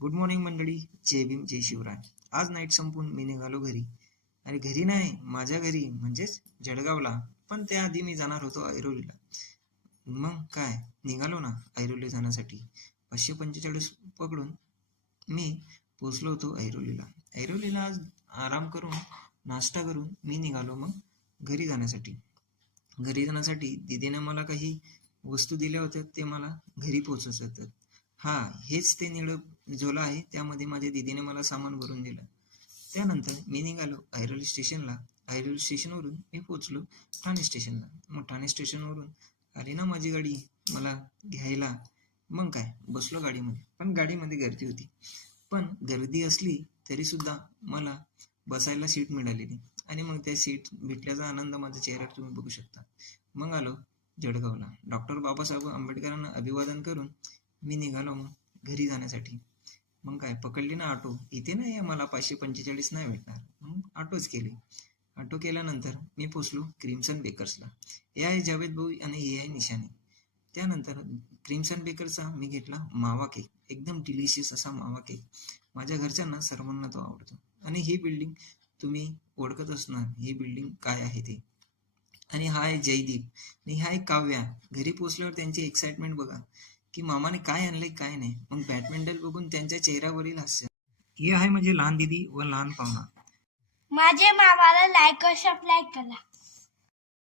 Good morning मंडळी. जय भीम जय शिवराय. आज night संपून मी निघालो घरी. आणि घरी नाही, माझ्या घरी म्हणजेच जळगावला. पण त्याआधी मी जाणार होतो ऐरोलीला. मग काय, निघालो ना ऐरोली जाण्यासाठी. 545 पकडून मी पोचलो होतो ऐरोलीला. ऐरोलीला आज आराम करून नाश्ता करून मी निघालो मग घरी जाण्यासाठी. घरी जाण्यासाठी दीदीने मला काही वस्तू दिल्या होत्या, ते मला घरी पोहोचत होतं. हा, हेच ते निळं झोला आहे, त्यामध्ये माझ्या दीदीने मला सामान भरून दिलं. त्यानंतर मी निघालो ऐरोली स्टेशनला. ऐरोली स्टेशनवरून मी पोचलो ठाणे स्टेशनला. मग ठाणे स्टेशनवरून आली ना माझी गाडी मला घ्यायला. मग काय, बसलो गाडीमध्ये. पण गाडीमध्ये गर्दी होती. पण गर्दी असली तरी सुद्धा मला बसायला सीट मिळालेली. आणि मग त्या सीट भेटल्याचा आनंद माझ्या चेहऱ्यावर तुम्ही बघू शकता. मग आलो जळगावला. डॉक्टर बाबासाहेब आंबेडकरांना अभिवादन करून मी निघालो मग घरी जाण्यासाठी. मग काय, पकडली ना ऑटो. इथे नाही, मला 545 नाही भेटणार, मग ऑटोच केली. ऑटो केल्यानंतर मी पोचलो क्रिम्सन बेकर्सला. हे आहे जावेद भाऊ आणि हे आहे निशानी. त्यानंतर क्रिम्सन बेकरचा मी घेतला मावा केक. एकदम डिलिशियस असा मावा केक. माझ्या घरच्यांना सर्वांना तो आवडतो. आणि ही बिल्डिंग तुम्ही ओळखत असणार, ही बिल्डिंग काय आहे ते. आणि हा आहे जयदीप आणि हा आहे काव्या. घरी पोचल्यावर त्यांची एक्साइटमेंट बघा की मामाने काय आणलंय काय नाही. मग बॅडमिंटन बघून त्यांच्या चेहऱ्यावरील हास्य. ही आहे म्हणजे लहान दिदी व लहान पाहुणा. माझे मामाला लाईक करा, सबस्क्राईब करा.